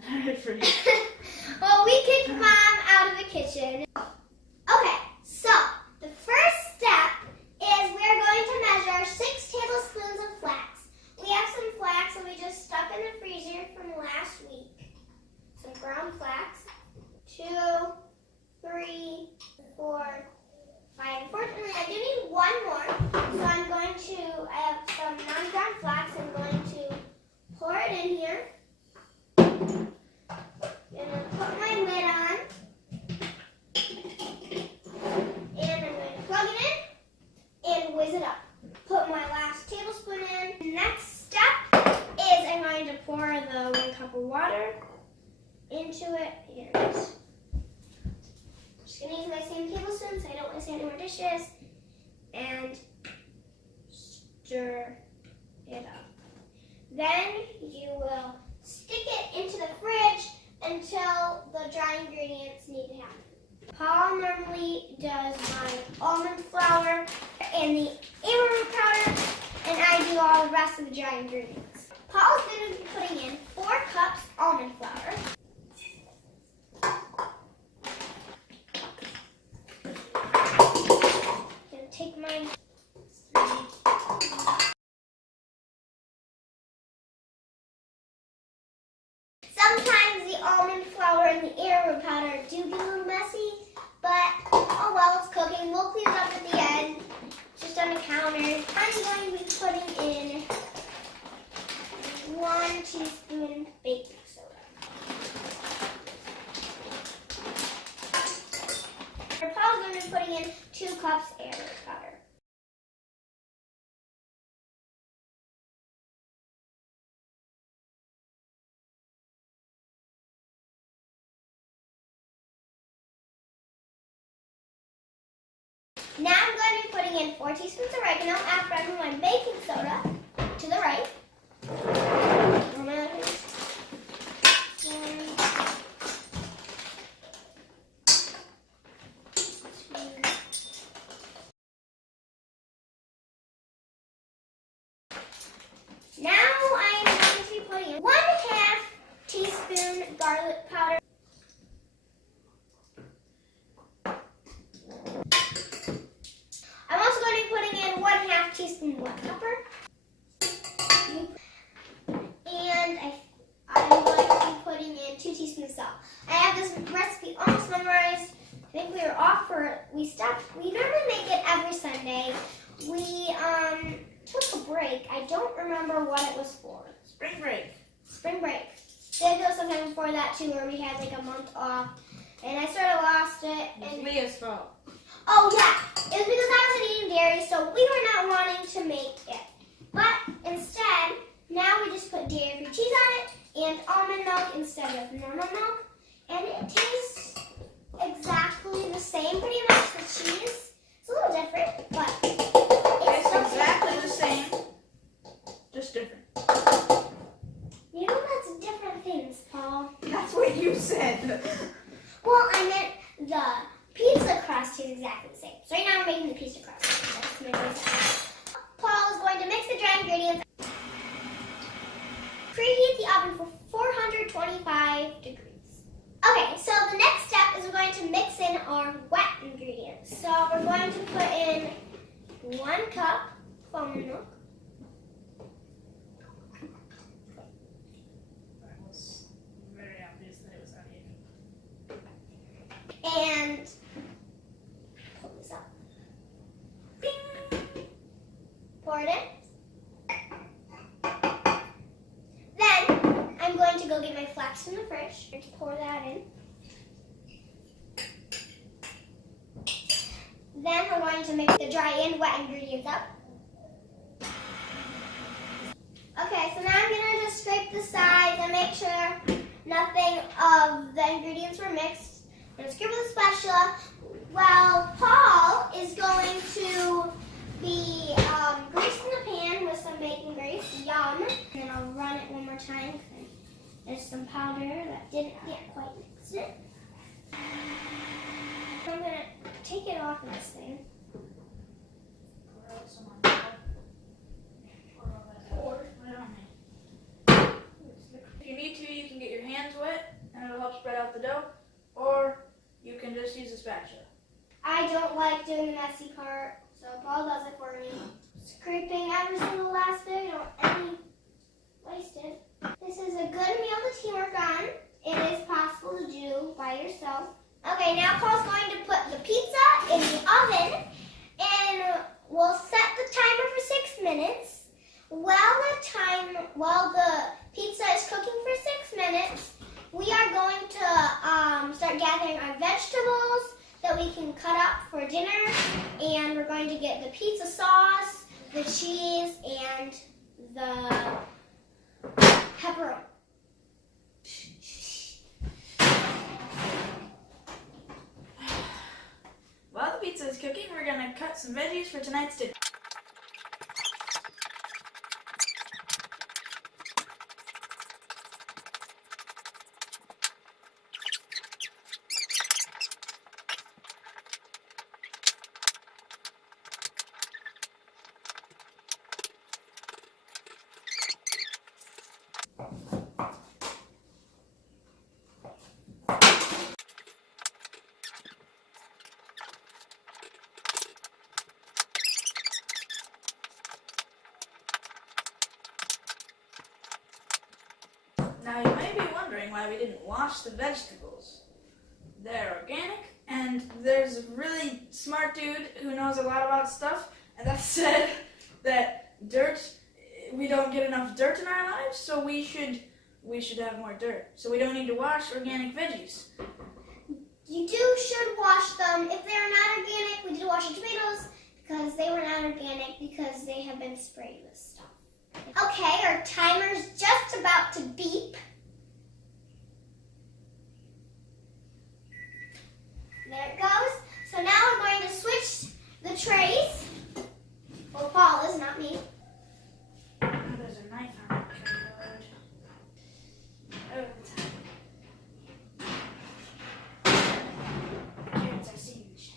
For you. Well, we kicked Mom out of the kitchen. Okay, so the first step is we're going to measure 6 tablespoons of flax. We have some flax that we just stuck in the freezer from last week. Some ground flax. 2, 3, 4, 5. Unfortunately, I do need one more. So I'm going to, I have some non-ground flax. I'm going to pour it in here. I'm going to put my lid on. And I'm going to plug it in and whiz it up. Put my last tablespoon in. Next step is I'm going to pour the 1 cup of water into it. And I'm just going to use my same tablespoon so I don't want to see any more dishes. And stir it up. Then you will stick it into the fridge until the dry ingredients need to happen. Paul normally does my almond flour and the arrowroot powder, and I do all the rest of the dry ingredients. Paul's going to be putting in 4 cups almond flour. I'm going to take my Sometimes the almond flour and the arrowroot powder do get a little messy, but oh well, it's cooking. We'll clean it up at the end, just on the counter. I'm going to be putting in 1 teaspoon baking soda. Paul's going to be putting in 2 cups arrowroot powder. Now I'm going to be putting in 4 teaspoons of oregano after I put my baking soda to the right. Now I am going to be putting in 1/2 teaspoon garlic powder. I'm also going to be putting in 1/2 teaspoon black pepper. And I'm going to be putting in 2 teaspoons of salt. I have this recipe almost memorized. I think we were off for, we normally make it every Sunday. We took a break. I don't remember what it was for. Spring break. Spring break. Did go sometime before that too, where we had like a month off. And I sort of lost it. It's Leah's fault. Oh yeah, it was because I wasn't eating dairy, so we were not wanting to make it. But instead, now we just put dairy-free cheese on it and almond milk instead of normal milk. And it tastes exactly the same, pretty much, the cheese. It's a little different, but it's still exactly the same, just different. You know that's different things, Paul. That's what you said. Well, I meant the pizza crust is exactly the same. So right now we're making the pizza crust. That's my favorite. Paul is going to mix the dry ingredients. Preheat the oven for 425 degrees. Okay, so the next step is we're going to mix in our wet ingredients. So we're going to put in 1 cup almond milk. That was very obvious that it was onion. And pull this up. Bing! Pour it in. Then I'm going to go get my flax from the fridge and pour that in. Then we're going to mix the dry and wet ingredients up. Okay, so now I'm going to just scrape the sides and make sure nothing of the ingredients were mixed. I'm going to scrape with a spatula while Paul is going to be greasing the pan with some bacon grease. Yum. And then I'll run it one more time because there's some powder that didn't get quite mixed in. I'm going to take it off of this thing. Pour out some on top. Pour all that out. Right on me. If you need to, you can get your hands wet help spread out the dough, or you can just use a spatula. I don't like doing the messy part, so Paul does it for me. Scraping every single last bit or any wasted. This is a good meal to teamwork on. It is possible to do by yourself. Okay, now Paul's going to put the pizza in the oven, and we'll set the timer for 6 minutes. While the pizza is cooking for 6 minutes, we are going to start gathering our vegetables that we can cut up for dinner, and we're going to get the pizza sauce, the cheese, and the pepperoni. While the pizza is cooking, we're gonna cut some veggies for tonight's dinner. Now you may be wondering why we didn't wash the vegetables. They're organic, and there's a really smart dude who knows a lot about stuff, and that said that we don't get enough dirt in our lives, so we should have more dirt. So we don't need to wash organic veggies. You should wash them. If they are not organic, we did wash the tomatoes because they were not organic because they have been sprayed with stuff. Okay, our timer's just about to beep. There it goes. So now we're going to switch the trays. Well, Paul is, not me. Oh, there's a knife on it. Oh, it's carrots are singed.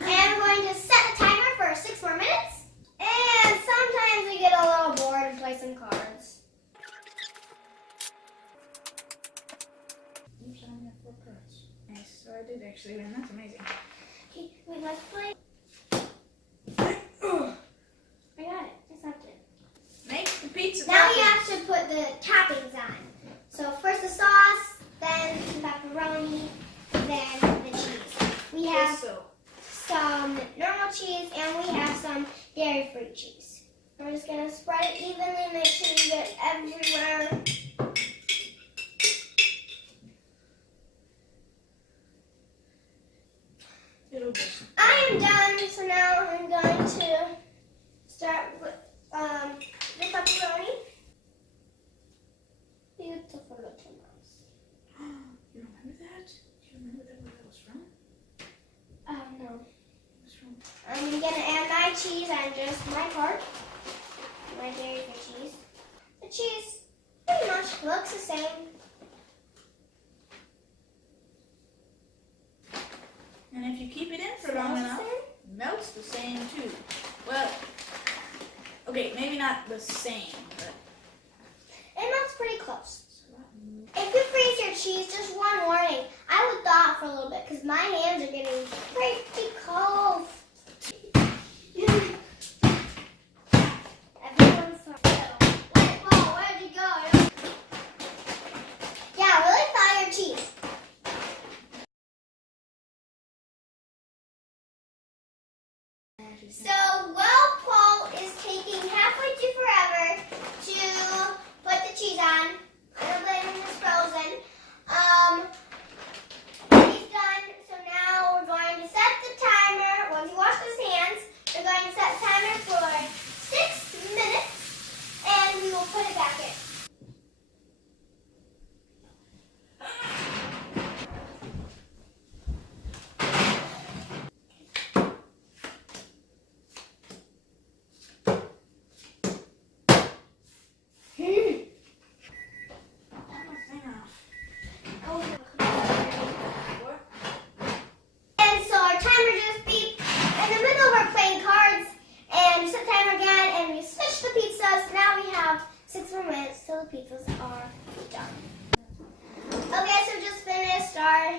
And we're going to set the timer for 6 more minutes. And sometimes we get a little bored and play some cards. Oops, I only have 4 cards. Nice, so I did actually win. That's amazing. Okay, wait, let's play. I got it. It's not good. Make the pizza. Now we toppings. have to put the toppings on. So first the sauce, then the pepperoni, then the cheese. We have some normal cheese, and we have some dairy-free cheese. We're just going to spread it evenly, make sure you get it everywhere. It'll be. I am done, so now I'm going to start with the pepperoni. Beautiful little mouse. You remember that? Do you remember where that was from? No. It was from. I'm going to add my cheese on just my part. My dairy-free cheese. The cheese pretty much looks the same. And if you keep it in for long enough, it melts the same too. Well, okay, maybe not the same, but It melts pretty close. If you freeze your cheese, just one warning. I would thaw it for a little bit because my hands are getting pretty cold. Everyone's sorry. Wait, Paul, where'd you go? Yeah, really thaw your cheese. So while Paul is taking halfway to forever to put the cheese on, I don't blame him, it's frozen. He's done. So now we're going to set the timer. Once he washes his hands, we're going to set the timer for 6 minutes, and we will put it back in.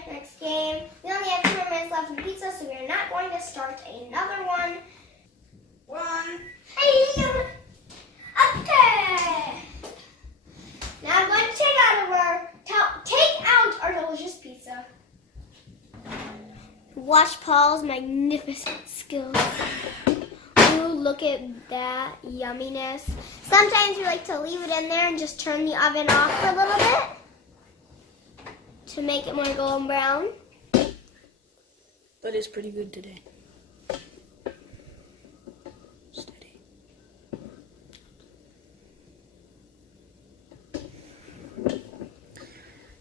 next game. We only have 2 more minutes left of the pizza, so we are not going to start another one. Hey! Okay! Now I'm going to take out our delicious pizza. Watch Paul's magnificent skills. Ooh, look at that yumminess. Sometimes we like to leave it in there and just turn the oven off for a little bit to make it more golden brown. That is pretty good today. Steady.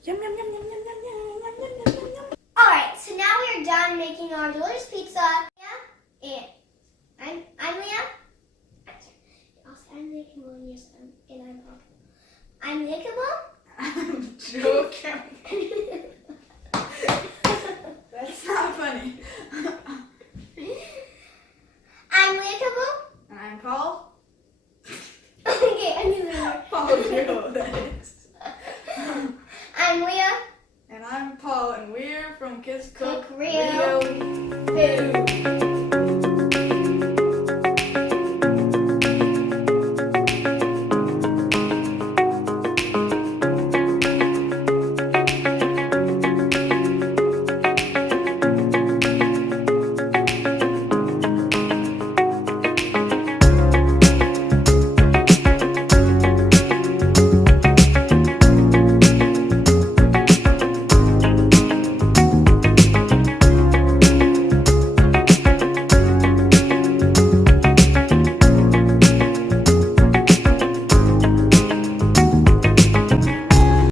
Yum, yum, yum, yum, yum, yum, yum, yum, yum, yum, yum. Alright, so now we are done making our delicious pizza. Yeah, and I'm Leah. I'm Nickable and yes, I'm Nickable. I'm joking. That's not funny. I'm Nickable. And I'm Paul. Okay, I need more. Paul, you know what that is. I'm Leah. And I'm Paul, and we're from Kids Cook Real Food.